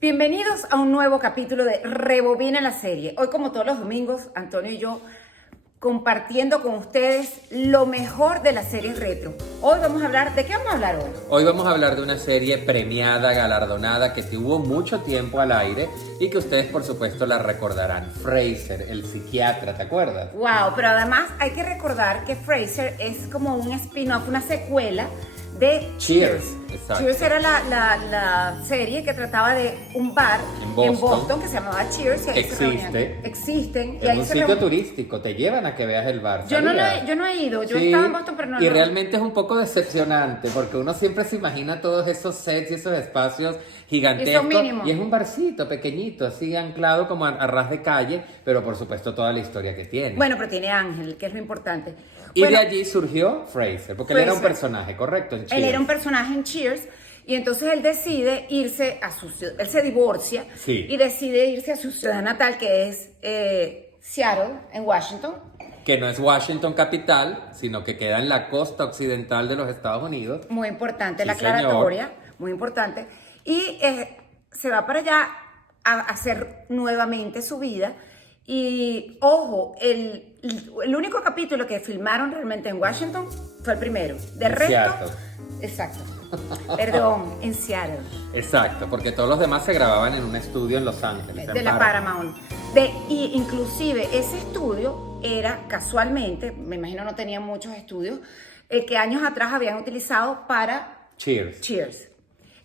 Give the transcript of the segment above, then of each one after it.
Bienvenidos a un nuevo capítulo de Rebobina la serie. Hoy, como todos los domingos, Antonio y yo compartiendo con ustedes lo mejor de las series retro. Hoy vamos a hablar, ¿de qué vamos a hablar hoy? Hoy vamos a hablar de una serie premiada, galardonada, que tuvo mucho tiempo al aire y que ustedes, por supuesto, la recordarán. Frasier, el psiquiatra, ¿te acuerdas? Wow, pero además hay que recordar que Frasier es como un spin-off, una secuela de Cheers. Exacto. Cheers era la serie que trataba de un bar en Boston que se llamaba Cheers. Y ahí existen. Es un sitio turístico, te llevan a que veas el bar. Yo no he ido, yo estaba en Boston, pero no. Y realmente es un poco decepcionante porque uno siempre se imagina todos esos sets y esos espacios gigantescos. Y es un barcito pequeñito, así anclado como a ras de calle, pero por supuesto toda la historia que tiene. Bueno, pero tiene Ángel, que es lo importante. Y de allí surgió Frasier, porque él era un personaje, correcto, en Cheers. Él era un personaje en Cheers, y entonces él decide irse a su ciudad, él se divorcia y decide irse a su ciudad natal, que es Seattle, en Washington. Que no es Washington capital, sino que queda en la costa occidental de los Estados Unidos. Muy importante, la aclaratoria, muy importante. Y se va para allá a hacer nuevamente su vida. Y ojo, el único capítulo que filmaron realmente en Washington fue el primero. De resto, Seattle. Exacto. Perdón, en Seattle. Exacto, porque todos los demás se grababan en un estudio en Los Ángeles. De la Paramount. Y inclusive ese estudio era casualmente, me imagino no tenía muchos estudios, que años atrás habían utilizado para Cheers.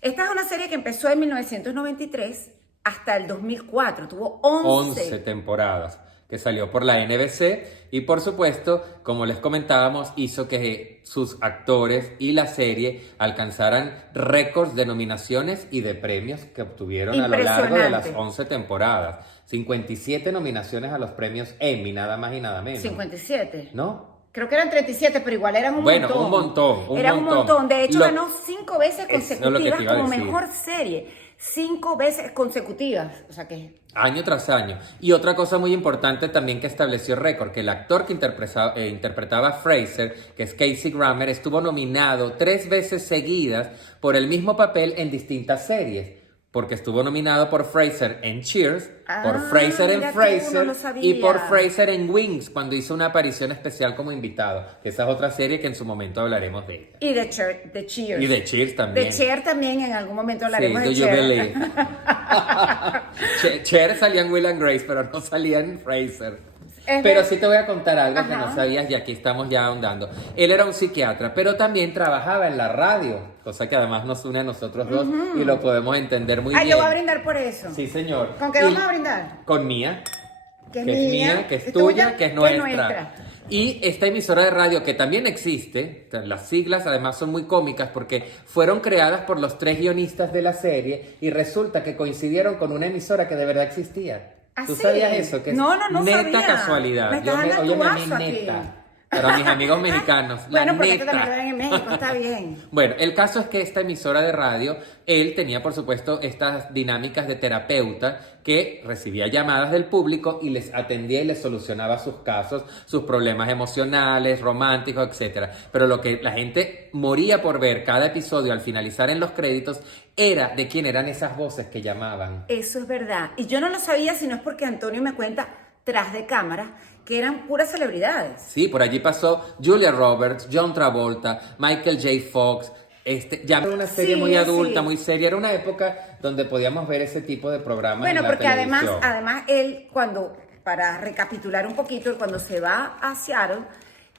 Esta es una serie que empezó en 1993 hasta el 2004, tuvo 11 temporadas, que salió por la NBC y por supuesto, como les comentábamos, hizo que sus actores y la serie alcanzaran récords de nominaciones y de premios que obtuvieron a lo largo de las 11 temporadas. 57 nominaciones a los premios Emmy, nada más y nada menos. 57. ¿No? Creo que eran 37, pero igual eran un montón. Un montón. Era un montón. De hecho, ganó 5 veces consecutivas como mejor serie. 5 veces consecutivas. O sea que... Año tras año. Y otra cosa muy importante también que estableció récord, que el actor que interpretaba a Frasier, que es Kelsey Grammer, estuvo nominado 3 veces seguidas por el mismo papel en distintas series. Porque estuvo nominado por Frasier en Cheers, por Frasier en Frasier y por Frasier en Wings, cuando hizo una aparición especial como invitado. Esa es otra serie que en su momento hablaremos de ella. Y de Cheers. Y de Cheers también. De Cher también en algún momento hablaremos de Cher. Cher. Cher salía en Will and Grace, pero no salía en Frasier. Pero sí te voy a contar algo que no sabías y aquí estamos ya ahondando. Él era un psiquiatra, pero también trabajaba en la radio, cosa que además nos une a nosotros dos y lo podemos entender muy bien. Yo voy a brindar por eso. Sí, señor. ¿Con qué vamos a brindar? Con Mía. Que es mía, que es tuya, que es nuestra. Y esta emisora de radio que también existe, las siglas además son muy cómicas porque fueron creadas por los 3 guionistas de la serie y resulta que coincidieron con una emisora que de verdad existía. ¿Tú sabías eso? Que no neta sabía. Casualidad. Óyeme, a mí neta. Para mis amigos mexicanos. Bueno, porque tú también lo ven en México, está bien. Bueno, el caso es que esta emisora de radio, él tenía por supuesto estas dinámicas de terapeuta que recibía llamadas del público y les atendía y les solucionaba sus casos, sus problemas emocionales, románticos, etc. Pero lo que la gente moría por ver cada episodio al finalizar en los créditos era de quién eran esas voces que llamaban. Eso es verdad. Y yo no lo sabía, sino es porque Antonio me cuenta tras de cámara que eran puras celebridades. Sí, por allí pasó Julia Roberts, John Travolta, Michael J. Fox. Ya era una serie muy adulta, muy seria. Era una época donde podíamos ver ese tipo de programas en la televisión. Bueno, porque además él, para recapitular un poquito, cuando se va a Seattle,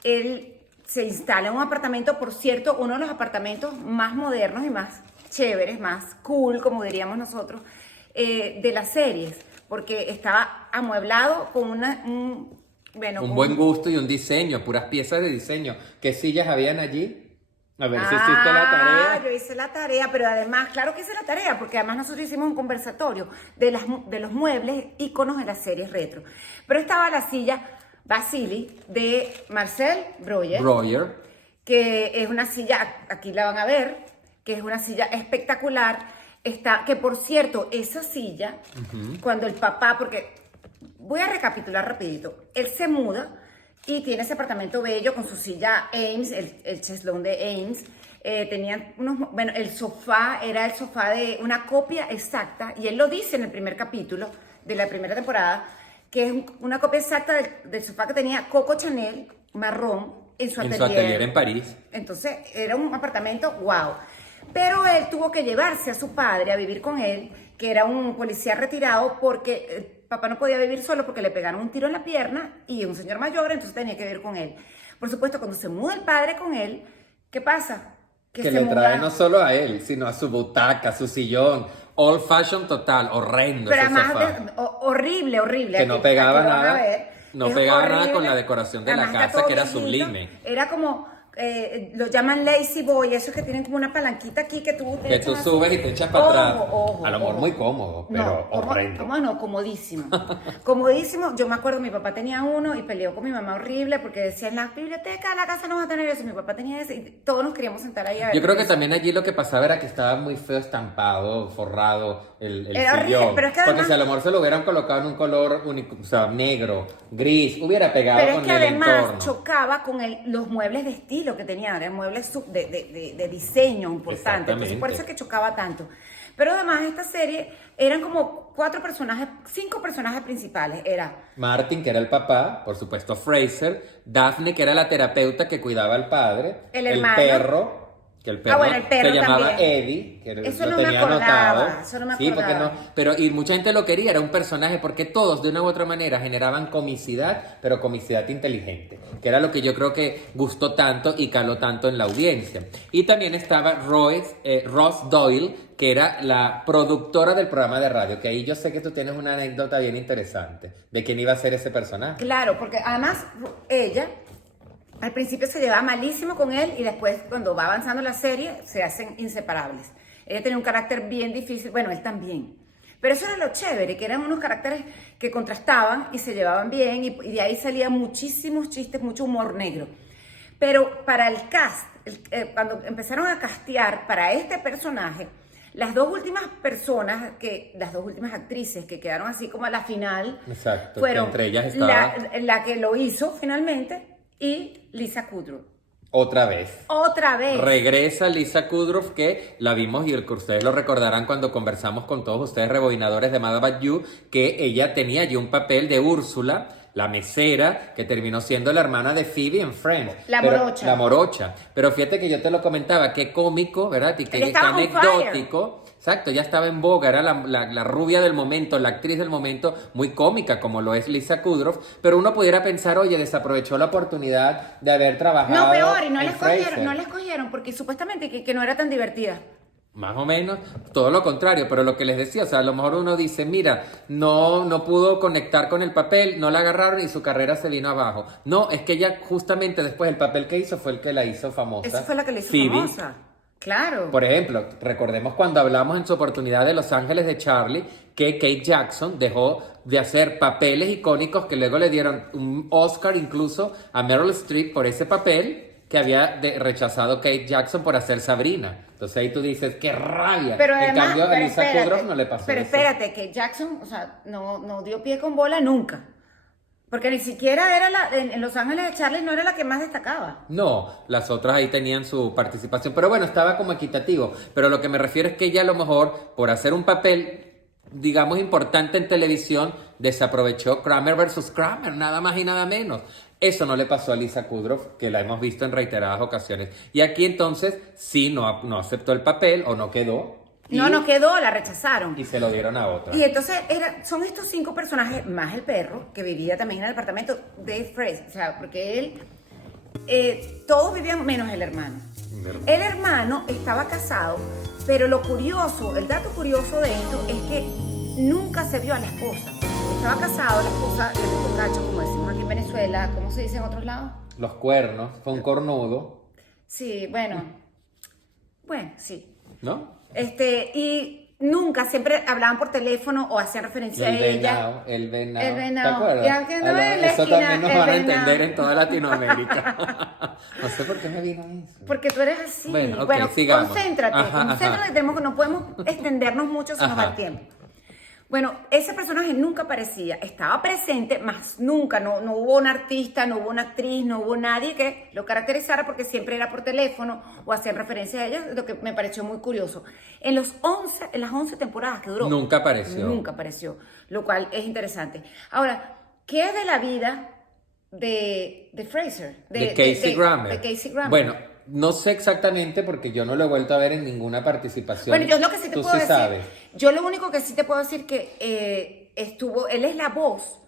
él se instala en un apartamento, por cierto, uno de los apartamentos más modernos y más chéveres, más cool, como diríamos nosotros, de las series, porque estaba amueblado con un buen gusto y un diseño, puras piezas de diseño. ¿Qué sillas habían allí? A ver si hiciste la tarea. Yo hice la tarea, pero además, claro que hice la tarea, porque además nosotros hicimos un conversatorio de los muebles íconos de las series retro. Pero estaba la silla Vasily de Marcel Breuer, que es una silla, aquí la van a ver, que es una silla espectacular. Que por cierto, esa silla, cuando el papá, porque voy a recapitular rapidito, él se muda y tiene ese apartamento bello con su silla Ames, el cheslón de Ames, tenían bueno, el sofá era el sofá de una copia exacta, y él lo dice en el primer capítulo de la primera temporada, que es una copia exacta del sofá que tenía Coco Chanel, marrón, en su atelier en París. Entonces era un apartamento wow. Pero él tuvo que llevarse a su padre a vivir con él, que era un policía retirado, porque el papá no podía vivir solo porque le pegaron un tiro en la pierna y un señor mayor, entonces tenía que vivir con él. Por supuesto, cuando se muda el padre con él, ¿qué pasa? Que le trae no solo a él, sino a su butaca, a su sillón. Old fashion total, horrendo. Pero ese además, sofá. Horrible. Que no pegaba aquí lo van a nada. ver. No Es pegaba nada horrible. con la decoración de la Además, está casa, todo que era viejito. sublime. Era como, lo llaman lazy boy, esos que tienen como una palanquita aquí que tú te Que tú echas subes así. y te echas para atrás. A lo mejor Ojo. muy cómodo, pero horrendo. No, comodísimo. Comodísimo. Yo me acuerdo, mi papá tenía uno y peleó con mi mamá horrible porque decía, en la biblioteca de la casa no vas a tener eso. Mi papá tenía ese y todos nos queríamos sentar ahí a ver. Yo creo que también allí lo que pasaba era que estaba muy feo estampado, forrado el Era horrible, sillón. pero es que Porque además- si a lo mejor se lo hubieran colocado en un color único, o sea, negro, gris, hubiera pegado Pero es con que el además entorno. chocaba con los muebles de estilo que tenían, eran muebles de diseño importante. Entonces, por eso es que chocaba tanto. Pero además esta serie eran como 5 personajes principales. Era Martin, que era el papá, por supuesto Fraser, Daphne, que era la terapeuta que cuidaba al padre, El hermano. perro, que el perro, bueno, el perro se llamaba también. Eddie, que Eso lo no me tenía acordaba, anotado. eso no me Sí, porque acordaba. no, pero y mucha gente lo quería, era un personaje, porque todos de una u otra manera generaban comicidad, pero comicidad inteligente, que era lo que yo creo que gustó tanto y caló tanto en la audiencia. Y también estaba Ross Doyle, que era la productora del programa de radio, que ahí yo sé que tú tienes una anécdota bien interesante de quién iba a ser ese personaje. Claro, porque además ella al principio se llevaba malísimo con él y después cuando va avanzando la serie se hacen inseparables. Ella tenía un carácter bien difícil, bueno, él también. Pero eso era lo chévere, que eran unos caracteres que contrastaban y se llevaban bien y de ahí salían muchísimos chistes, mucho humor negro. Pero para el cast, cuando empezaron a castear para este personaje, las dos últimas actrices que quedaron así como a la final, Exacto, fueron que entre ellas estaba la que lo hizo finalmente y Lisa Kudrow. otra vez. Otra vez. Regresa Lisa Kudrow, que la vimos y que ustedes lo recordarán cuando conversamos con todos ustedes rebobinadores de Mad About You, que ella tenía allí un papel de Úrsula, la mesera, que terminó siendo la hermana de Phoebe en Friends. La Pero- morocha. La morocha. Pero fíjate que yo te lo comentaba, qué cómico, ¿verdad? Y qué Ella estaba on anecdótico. Exacto, ya estaba en boga, era la rubia del momento, la actriz del momento, muy cómica como lo es Lisa Kudrow, pero uno pudiera pensar, oye, desaprovechó la oportunidad de haber trabajado No, peor, y no en la Frasier. escogieron, no la escogieron porque supuestamente que no era tan divertida. Más o menos, todo lo contrario, pero lo que les decía, o sea, a lo mejor uno dice, mira, no pudo conectar con el papel, no la agarraron y su carrera se vino abajo. No, es que ella justamente después el papel que hizo fue el que la hizo famosa. Esa fue la que le hizo Phoebe. famosa. Claro. Por ejemplo, recordemos cuando hablamos en su oportunidad de Los Ángeles de Charlie, que Kate Jackson dejó de hacer papeles icónicos que luego le dieron un Oscar incluso a Meryl Streep por ese papel que había rechazado Kate Jackson por hacer Sabrina. Entonces ahí tú dices, ¡qué rabia! Pero En además, cambio, a pero Lisa espérate, Kudrow no le pasó pero eso. espérate, que Jackson, o sea, no dio pie con bola nunca. Porque ni siquiera era en Los Ángeles de Charlie no era la que más destacaba. No, las otras ahí tenían su participación, pero bueno, estaba como equitativo. Pero lo que me refiero es que ella a lo mejor, por hacer un papel, digamos, importante en televisión, desaprovechó Kramer versus Kramer, nada más y nada menos. Eso no le pasó a Lisa Kudrow, que la hemos visto en reiteradas ocasiones. Y aquí entonces sí no aceptó el papel o no quedó. No quedó, la rechazaron. Y se lo dieron a otra. Y entonces son estos 5 personajes, más el perro, que vivía también en el departamento de Fraser. O sea, porque él, todos vivían menos el hermano. El hermano estaba casado, pero lo curioso, el dato curioso de esto es que nunca se vio a la esposa. Estaba casado, la esposa le puso cacho, como decimos aquí en Venezuela, ¿cómo se dice en otros lados? Los cuernos, fue un cornudo, Sí, bueno, sí. ¿no? Y nunca, siempre hablaban por teléfono o hacían referencia a ella. El venado. El venado. ¿Te acuerdas? Ya que no en la Eso esquina, también nos el van a venado. entender en toda Latinoamérica. No sé por qué me vino eso. Porque tú eres así. Bueno, ok, sigamos. Concéntrate, Ajá. no podemos extendernos mucho si nos da Ajá. el tiempo. Bueno, ese personaje nunca aparecía, estaba presente, más nunca, no hubo un artista, no hubo una actriz, no hubo nadie que lo caracterizara porque siempre era por teléfono o hacían referencia a ellos, lo que me pareció muy curioso. En las 11 temporadas que duró, Nunca apareció. Nunca apareció, lo cual es interesante. Ahora, ¿qué es de la vida de Fraser? De Casey Grammer. De Casey Grammer. Bueno, no sé exactamente porque yo no lo he vuelto a ver en ninguna participación. Bueno, yo lo que sí te Tú puedo sí decir, sabes. yo lo único que sí te puedo decir que él es la voz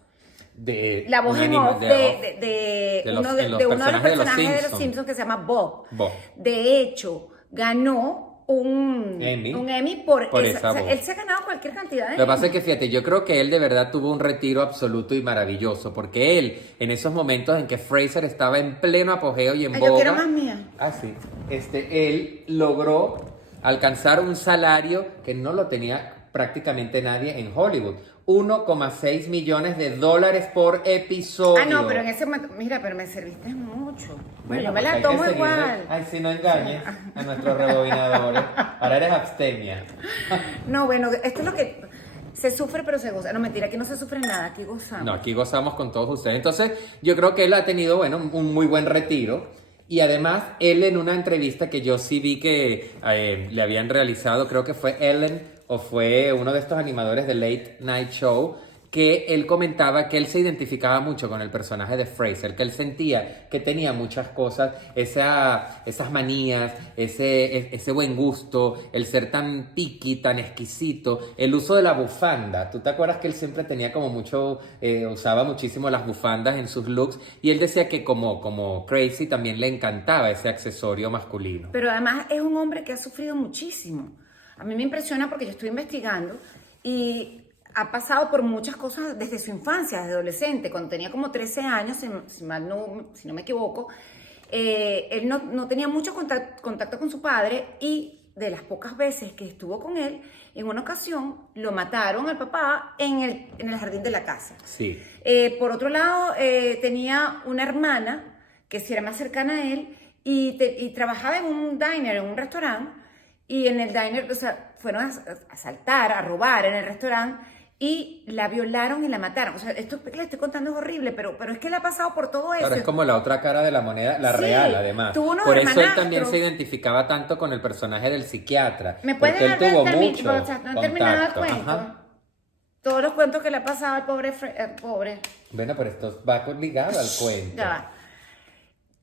La voz en off de uno de los personajes de los Simpsons que se llama Bob. Bob. De hecho, ganó un Emmy por esa voz. Él se ha ganado cualquier cantidad de Lo que pasa es que, fíjate, yo creo que él de verdad tuvo un retiro absoluto y maravilloso, porque él, en esos momentos en que Fraser estaba en pleno apogeo y en boga... Yo quiero más mía. Ah, sí. Él logró alcanzar un salario que no lo tenía prácticamente nadie en Hollywood. 1,6 millones de dólares por episodio. Ah, no, pero en ese momento, mira, pero me serviste mucho. Bueno, yo me la porque hay que tomo seguirle. igual. Ay, si no engañes a nuestros rebobinadores. Ahora eres abstemia. No, bueno, esto es lo que se sufre pero se goza. No, mentira, aquí no se sufre nada, aquí gozamos. No, aquí gozamos con todos ustedes. Entonces, yo creo que él ha tenido, bueno, un muy buen retiro. Y además, él en una entrevista que yo sí vi que le habían realizado, creo que fue Ellen o fue uno de estos animadores de Late Night Show, que él comentaba que él se identificaba mucho con el personaje de Fraser, que él sentía que tenía muchas cosas, esas manías, ese buen gusto, el ser tan picky, tan exquisito, el uso de la bufanda. ¿Tú te acuerdas que él siempre tenía como mucho, usaba muchísimo las bufandas en sus looks? Y él decía que como Crazy también le encantaba ese accesorio masculino. Pero además es un hombre que ha sufrido muchísimo. A mí me impresiona porque yo estoy investigando y ha pasado por muchas cosas desde su infancia, desde adolescente. Cuando tenía como 13 años, si no me equivoco, él no tenía mucho contacto con su padre y de las pocas veces que estuvo con él, en una ocasión lo mataron al papá en el jardín de la casa. Sí. Por otro lado, tenía una hermana que sí era más cercana a él y trabajaba en un diner, en un restaurante. Y en el diner, o sea, fueron a asaltar, a robar en el restaurante y la violaron y la mataron. O sea, esto que le estoy contando es horrible, pero es que le ha pasado por todo eso. Claro, es como la otra cara de la moneda, la Sí, real, además. tuvo unos Por eso él hermanastros. también se identificaba tanto con el personaje del psiquiatra. ¿Me puedes porque él dejar tuvo terminar? mucho O sea, no he terminado el contacto. cuento. Ajá. Todos los cuentos que le ha pasado al pobre. Bueno, pero esto va ligado al cuento. Ya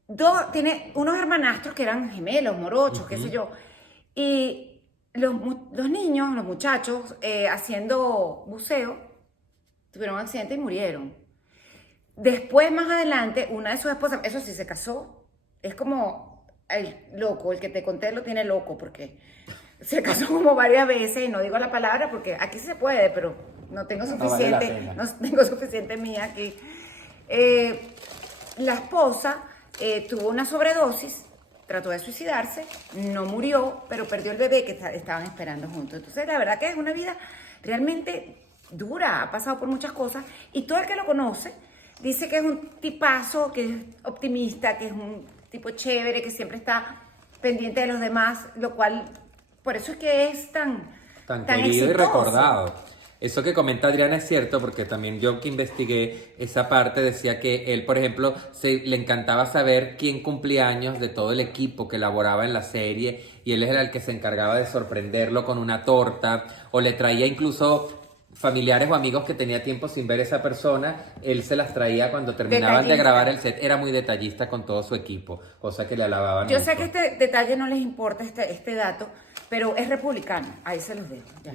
va. Tiene unos hermanastros que eran gemelos, morochos, qué sé yo. Y los niños, los muchachos, haciendo buceo, tuvieron un accidente y murieron. Después, más adelante, una de sus esposas, eso sí, se casó. Es como el loco, el que te conté lo tiene loco, porque se casó como varias veces, y no digo la palabra, porque aquí sí se puede, pero no tengo suficiente, no tengo suficiente mía aquí. La esposa tuvo una sobredosis, trató de suicidarse, no murió, pero perdió el bebé que estaban esperando juntos. Entonces, la verdad que es una vida realmente dura, ha pasado por muchas cosas, y todo el que lo conoce dice que es un tipazo, que es optimista, que es un tipo chévere, que siempre está pendiente de los demás, lo cual, por eso es que es tan Querido exitoso. y recordado. Eso que comenta Adriana es cierto, porque también yo que investigué esa parte decía que él, por ejemplo, le encantaba saber quién cumplía años de todo el equipo que elaboraba en la serie, y él era el que se encargaba de sorprenderlo con una torta, o le traía incluso familiares o amigos que tenía tiempo sin ver a esa persona, él se las traía cuando terminaban de grabar el set. Era muy detallista con todo su equipo, cosa que le alababan Yo mucho. sé que este detalle no les importa, este dato, pero es republicano, ahí se los dejo. Ya.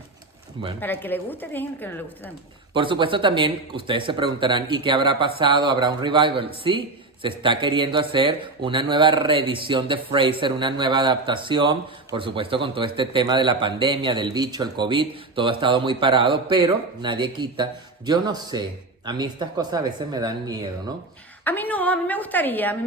Bueno. Para el que le guste bien, el que no le guste también. Por supuesto también ustedes se preguntarán, ¿y qué habrá pasado? ¿Habrá un revival? Sí, se está queriendo hacer una nueva reedición de Fraser, una nueva adaptación, por supuesto con todo este tema de la pandemia, del bicho, el COVID, todo ha estado muy parado, pero nadie quita. Yo no sé, a mí estas cosas a veces me dan miedo, ¿no? A mí no, a mí me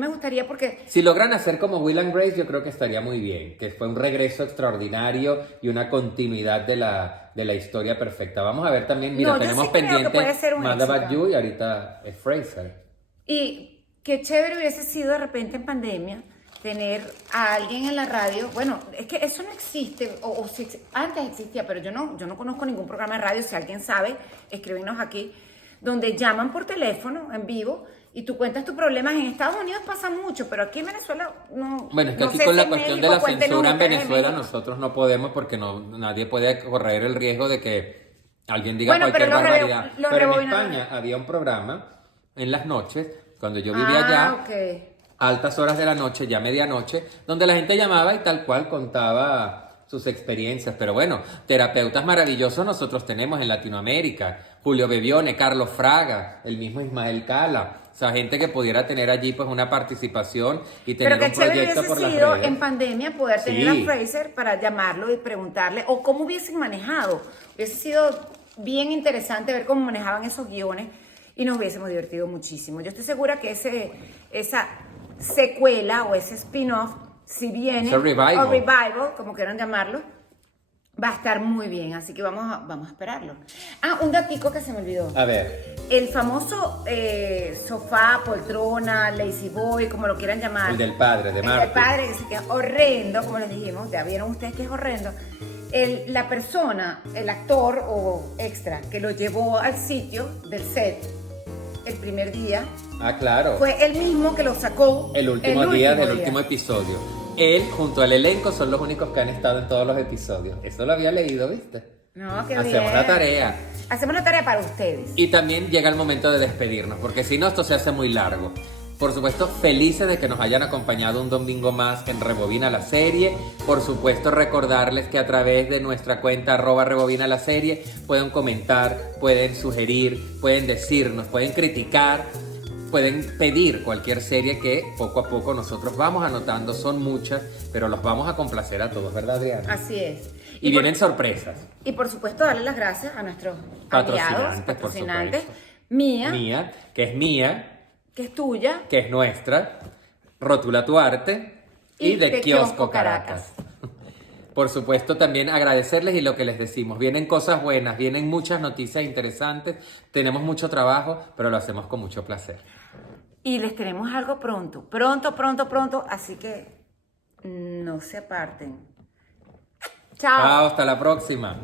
gustaría porque... Si logran hacer como Will and Grace, yo creo que estaría muy bien, que fue un regreso extraordinario y una continuidad de la historia perfecta. Vamos a ver también, mira, No, yo tenemos sí creo que pendiente puede ser un Mad About éxito. You y ahorita es Fraser. Y qué chévere hubiese sido de repente en pandemia tener a alguien en la radio. Bueno, es que eso no existe, o si antes existía, pero yo no conozco ningún programa de radio. Si alguien sabe, escríbenos aquí, donde llaman por teléfono en vivo y tú cuentas tus problemas. En Estados Unidos pasa mucho, pero aquí en Venezuela no. Bueno, es que no aquí sé con si la en cuestión México, de la cuéntenos censura en ustedes en Venezuela México. nosotros no podemos porque nadie puede correr el riesgo de que alguien diga Bueno, cualquier pero barbaridad. lo Pero en rebobinamos. España había un programa en las noches, cuando yo vivía allá, Ok. a altas horas de la noche, ya medianoche, donde la gente llamaba y tal cual contaba sus experiencias. Pero bueno, terapeutas maravillosos nosotros tenemos en Latinoamérica. Julio Bebione, Carlos Fraga, el mismo Ismael Cala. O sea, gente que pudiera tener allí pues una participación y tener Pero un qué chévere proyecto hubiese por las sido redes. en pandemia poder tener Sí. a Fraser para llamarlo y preguntarle, o cómo hubiesen manejado. Hubiese sido bien interesante ver cómo manejaban esos guiones y nos hubiésemos divertido muchísimo. Yo estoy segura que esa secuela o ese spin-off, si viene, Ese revival. o revival, como quieran llamarlo, va a estar muy bien. Así que vamos a esperarlo. Ah, un datico que se me olvidó. A ver, El famoso sofá, poltrona, lazy boy, como lo quieran llamar. el del padre, de El Marty. del padre, que es horrendo, como les dijimos. Ya vieron ustedes que es horrendo. La persona, el actor o extra que lo llevó al sitio del set el primer día, Ah, claro. fue el mismo que lo sacó El último día del día. último episodio. Él, junto al elenco, son los únicos que han estado en todos los episodios. Eso lo había leído, ¿viste? No, qué Hacemos bien. la tarea. Hacemos la tarea para ustedes. Y también llega el momento de despedirnos, porque si no, esto se hace muy largo. Por supuesto, felices de que nos hayan acompañado un domingo más en Rebobina la Serie. Por supuesto, recordarles que a través de nuestra cuenta @Rebobina la Serie pueden comentar, pueden sugerir, pueden decirnos, pueden criticar, pueden pedir cualquier serie que poco a poco nosotros vamos anotando. Son muchas, pero los vamos a complacer a todos, ¿verdad, Adriana? Así es. Y vienen sorpresas. Y por supuesto, darle las gracias a nuestros aliados, Patrocinantes, por patrocinantes. supuesto. Mía, Mía, que es mía, que es tuya. que es nuestra, Rótula tu Arte y de Kiosco Caracas. Por supuesto, también agradecerles y lo que les decimos. Vienen cosas buenas, vienen muchas noticias interesantes, tenemos mucho trabajo, pero lo hacemos con mucho placer. Y les tenemos algo pronto. Pronto. Así que no se aparten. Chao. Chao, hasta la próxima.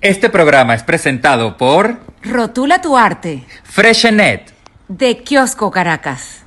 Este programa es presentado por Rotula tu arte Freshenet. de Kiosco Caracas.